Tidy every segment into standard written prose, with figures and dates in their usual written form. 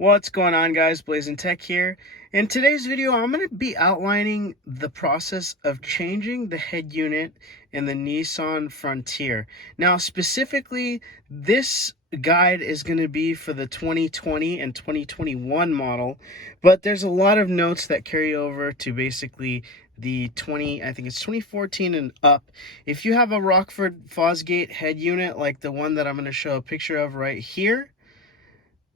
What's going on, guys? Blazing Tech here. In today's video, I'm going to be outlining the process of changing the head unit in the Nissan Frontier. Now, specifically, this guide is going to be for the 2020 and 2021 model, but there's a lot of notes that carry over to basically the I think it's 2014 and up. If you have a Rockford Fosgate head unit like the one that I'm going to show a picture of right here,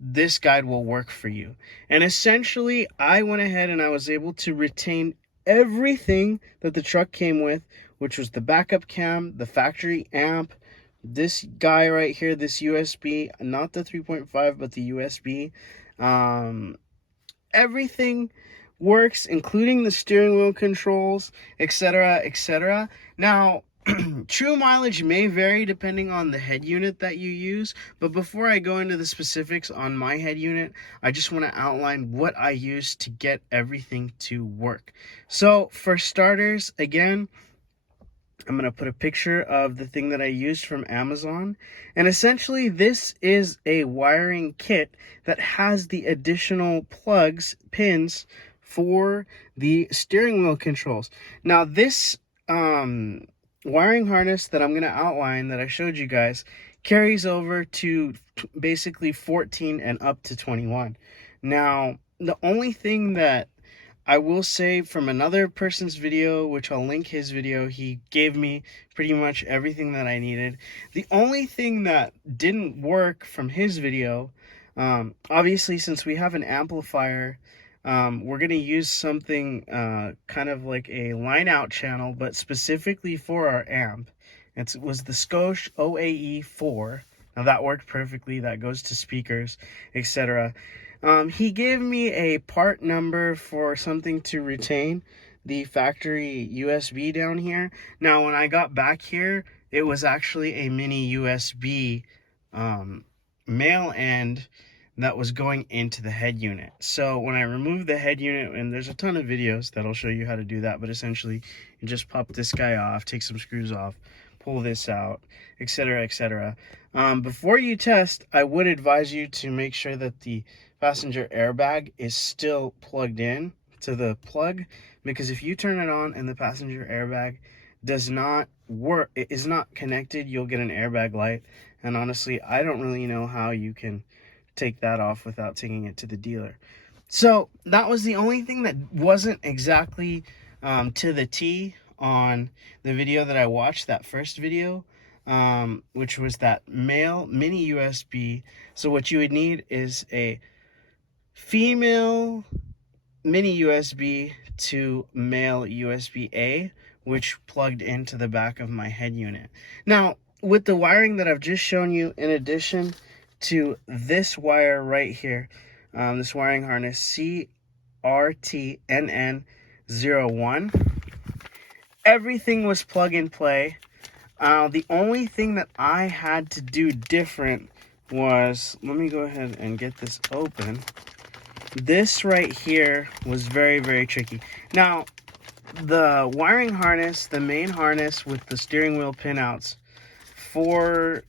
this guide will work for you. And essentially, I went ahead and I was able to retain everything that the truck came with, which was the backup cam, the factory amp, this guy right here, this USB, not the 3.5 but the USB. Everything works, including the steering wheel controls, etc., etc. Now, true mileage may vary depending on the head unit that you use, but before I go into the specifics on my head unit, I just want to outline what I use to get everything to work. So for starters, again, I'm going to put a picture of the thing that I used from Amazon, and essentially this is a wiring kit that has the additional pins for the steering wheel controls. Now this wiring harness that I'm going to outline that I showed you guys carries over to basically 14 and up to 21. Now, the only thing that I will say from another person's video, which I'll link his video, he gave me pretty much everything that I needed. The only thing that didn't work from his video, obviously since we have an amplifier, we're going to use something kind of like a line out channel, but specifically for our amp. It was the Scosche OAE4. Now that worked perfectly. That goes to speakers, etc. He gave me a part number for something to retain the factory USB down here. Now when I got back here, it was actually a mini USB male end that was going into the head unit. So when I removed the head unit, and there's a ton of videos that'll show you how to do that, but essentially you just pop this guy off, take some screws off, pull this out, etc., etc. Before you test, I would advise you to make sure that the passenger airbag is still plugged in to the plug, because if you turn it on and the passenger airbag does not work, it is not connected, you'll get an airbag light. And honestly, I don't really know how you can take that off without taking it to the dealer. So that was the only thing that wasn't exactly to the T on the video that I watched, that first video, which was that male mini USB. So what you would need is a female mini USB to male USB-A, which plugged into the back of my head unit. Now, with the wiring that I've just shown you, in addition to this wire right here, this wiring harness CRTNN01, everything was plug and play. The only thing that I had to do different was, let me go ahead and get this open. This right here was very, very tricky. Now, the wiring harness, the main harness with the steering wheel pinouts for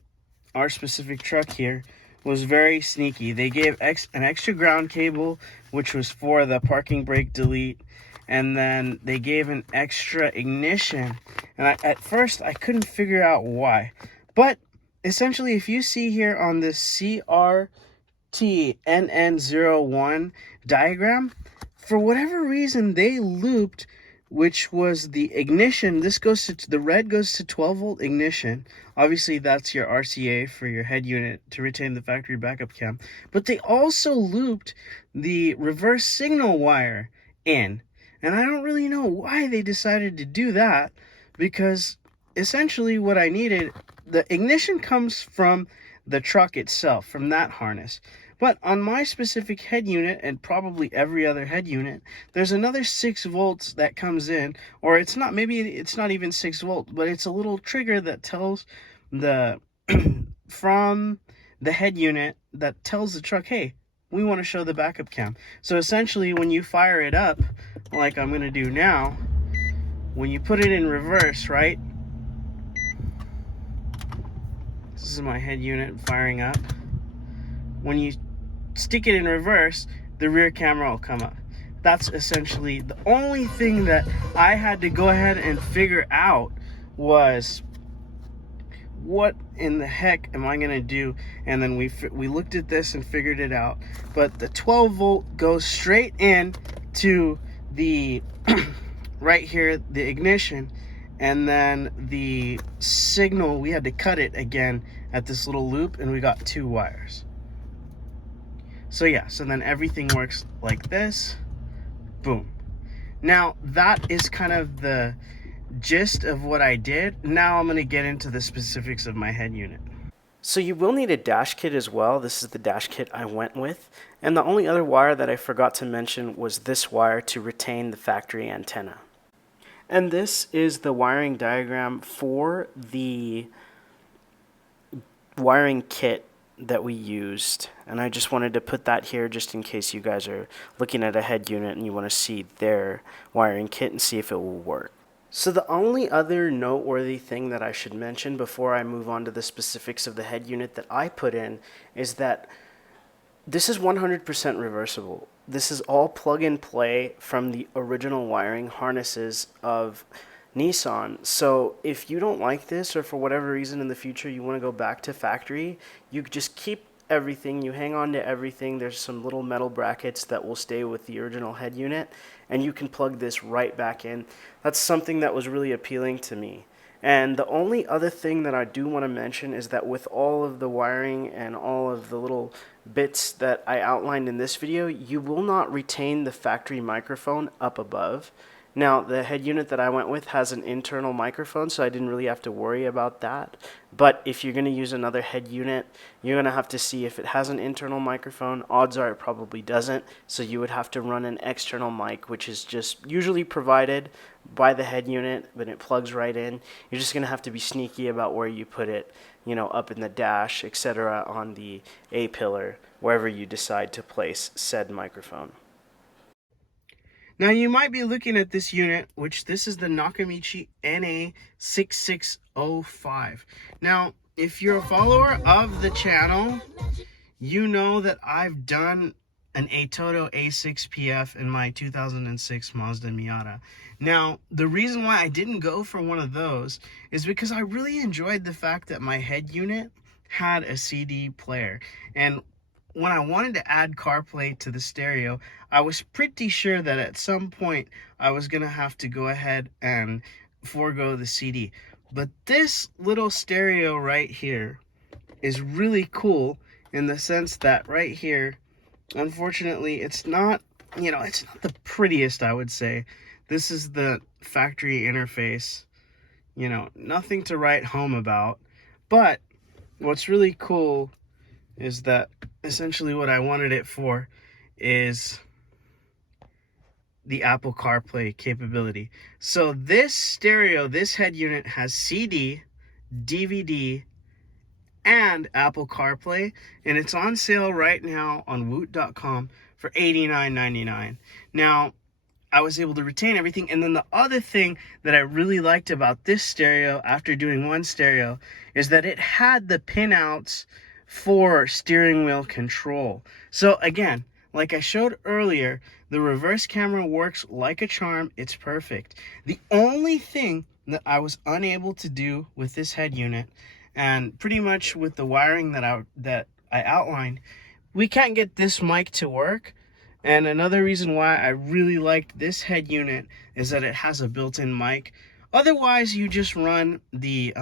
our specific truck here, was very sneaky. They gave an extra ground cable, which was for the parking brake delete, and then they gave an extra ignition. And at first, I couldn't figure out why. But essentially, if you see here on this CRTNN01 diagram, for whatever reason, they looped, which was the ignition. This goes to, the red goes to 12 volt ignition. Obviously that's your RCA for your head unit to retain the factory backup cam. But they also looped the reverse signal wire in. And I don't really know why they decided to do that, because essentially what I needed, the ignition comes from the truck itself, from that harness. But on my specific head unit, and probably every other head unit, there's another 6 volts that comes in, or it's not, maybe it's not even 6 volts, but it's a little trigger that tells the, from the head unit, that tells the truck, hey, we want to show the backup cam. So essentially when you fire it up, like I'm going to do now, when you put it in reverse, right? This is my head unit firing up. When you stick it in reverse, the rear camera will come up. That's essentially the only thing that I had to go ahead and figure out was, what in the heck am I gonna do? And then we looked at this and figured it out. But the 12 volt goes straight in to the right here, the ignition, and then the signal, we had to cut it again at this little loop, and we got 2 wires. So yeah, so then everything works like this. Boom. Now that is kind of the gist of what I did. Now I'm going to get into the specifics of my head unit. So you will need a dash kit as well. This is the dash kit I went with. And the only other wire that I forgot to mention was this wire to retain the factory antenna. And this is the wiring diagram for the wiring kit that we used, and I just wanted to put that here just in case you guys are looking at a head unit and you want to see their wiring kit and see if it will work. So the only other noteworthy thing that I should mention before I move on to the specifics of the head unit that I put in is that this is 100% reversible. This is all plug and play from the original wiring harnesses of Nissan. So if you don't like this, or for whatever reason in the future you want to go back to factory, you just keep everything, you hang on to everything. There's some little metal brackets that will stay with the original head unit, and you can plug this right back in. That's something that was really appealing to me. And the only other thing that I do want to mention is that with all of the wiring and all of the little bits that I outlined in this video, you will not retain the factory microphone up above. Now, the head unit that I went with has an internal microphone, so I didn't really have to worry about that. But if you're going to use another head unit, you're going to have to see if it has an internal microphone. Odds are it probably doesn't, so you would have to run an external mic, which is just usually provided by the head unit, but it plugs right in. You're just going to have to be sneaky about where you put it, you know, up in the dash, etc., on the A-pillar, wherever you decide to place said microphone. Now you might be looking at this unit, which this is the Nakamichi NA6605. Now, if you're a follower of the channel, you know that I've done an Atoto A6PF in my 2006 Mazda Miata. Now, the reason why I didn't go for one of those is because I really enjoyed the fact that my head unit had a CD player. And when I wanted to add CarPlay to the stereo, I was pretty sure that at some point I was going to have to go ahead and forego the CD. But this little stereo right here is really cool in the sense that right here, unfortunately, it's not, you know, it's not the prettiest, I would say. This is the factory interface, you know, nothing to write home about. But what's really cool is that essentially what I wanted it for is the Apple CarPlay capability. So this stereo, this head unit has CD, DVD, and Apple CarPlay, and it's on sale right now on woot.com for $89.99. Now, I was able to retain everything, and then the other thing that I really liked about this stereo after doing one stereo is that it had the pinouts for steering wheel control. So again, like I showed earlier, the reverse camera works like a charm. It's perfect. The only thing that I was unable to do with this head unit, and pretty much with the wiring that I outlined, we can't get this mic to work. And another reason why I really liked this head unit is that it has a built-in mic. Otherwise, you just run the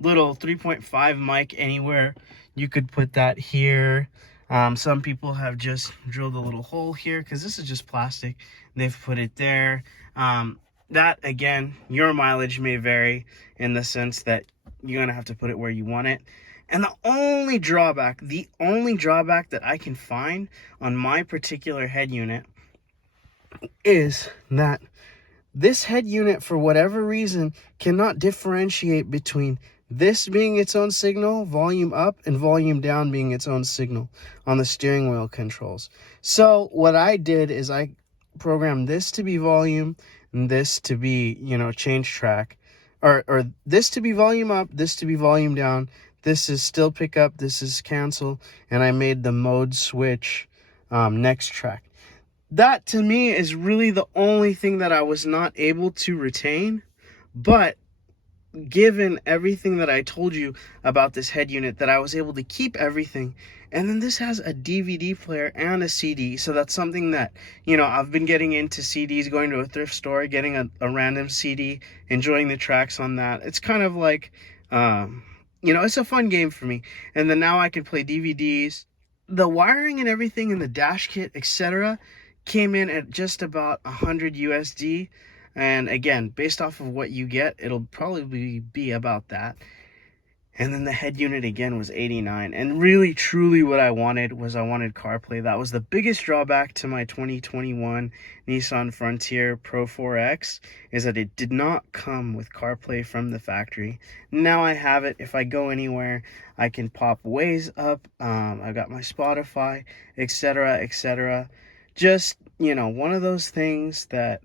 little 3.5 mic anywhere. You could put that here. Some people have just drilled a little hole here because this is just plastic. They've put it there. That, again, your mileage may vary in the sense that you're going to have to put it where you want it. And the only drawback that I can find on my particular head unit is that this head unit, for whatever reason, cannot differentiate between this being its own signal, volume up, and volume down being its own signal on the steering wheel controls. So what I did is I programmed this to be volume and this to be, you know, change track. Or this to be volume up, this to be volume down, This is still pick up, this is cancel, and I made the mode switch next track. That to me is really the only thing that I was not able to retain. But given everything that I told you about this head unit, that I was able to keep everything. And then this has a DVD player and a CD. So that's something that, you know, I've been getting into CDs, going to a thrift store, getting a random CD, enjoying the tracks on that. It's kind of like, you know, it's a fun game for me. And then now I can play DVDs. The wiring and everything in the dash kit, etc., came in at just about 100 USD. And again, based off of what you get, it'll probably be about that. And then the head unit again was 89. And really, truly what I wanted was CarPlay. That was the biggest drawback to my 2021 Nissan Frontier Pro-4x, is that it did not come with CarPlay from the factory. Now I have it. If I go anywhere, I can pop Waze up. I've got my Spotify, etc., etc. Just, you know, one of those things that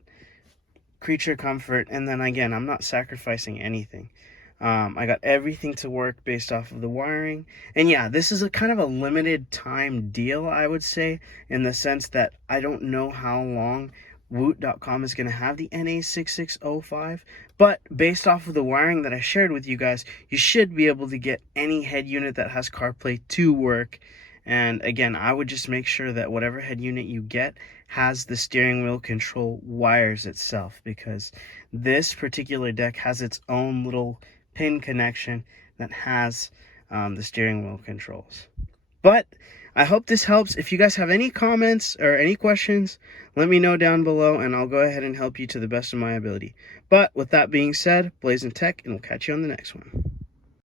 creature comfort. And then again, I'm not sacrificing anything. I got everything to work based off of the wiring. And yeah, this is a kind of a limited time deal, I would say, in the sense that I don't know how long Woot.com is going to have the NA6605, but based off of the wiring that I shared with you guys, you should be able to get any head unit that has CarPlay to work. And again, I would just make sure that whatever head unit you get has the steering wheel control wires itself, because this particular deck has its own little pin connection that has the steering wheel controls. But I hope this helps. If you guys have any comments or any questions, let me know down below, and I'll go ahead and help you to the best of my ability. But with that being said, Blazing Tech, and we'll catch you on the next one.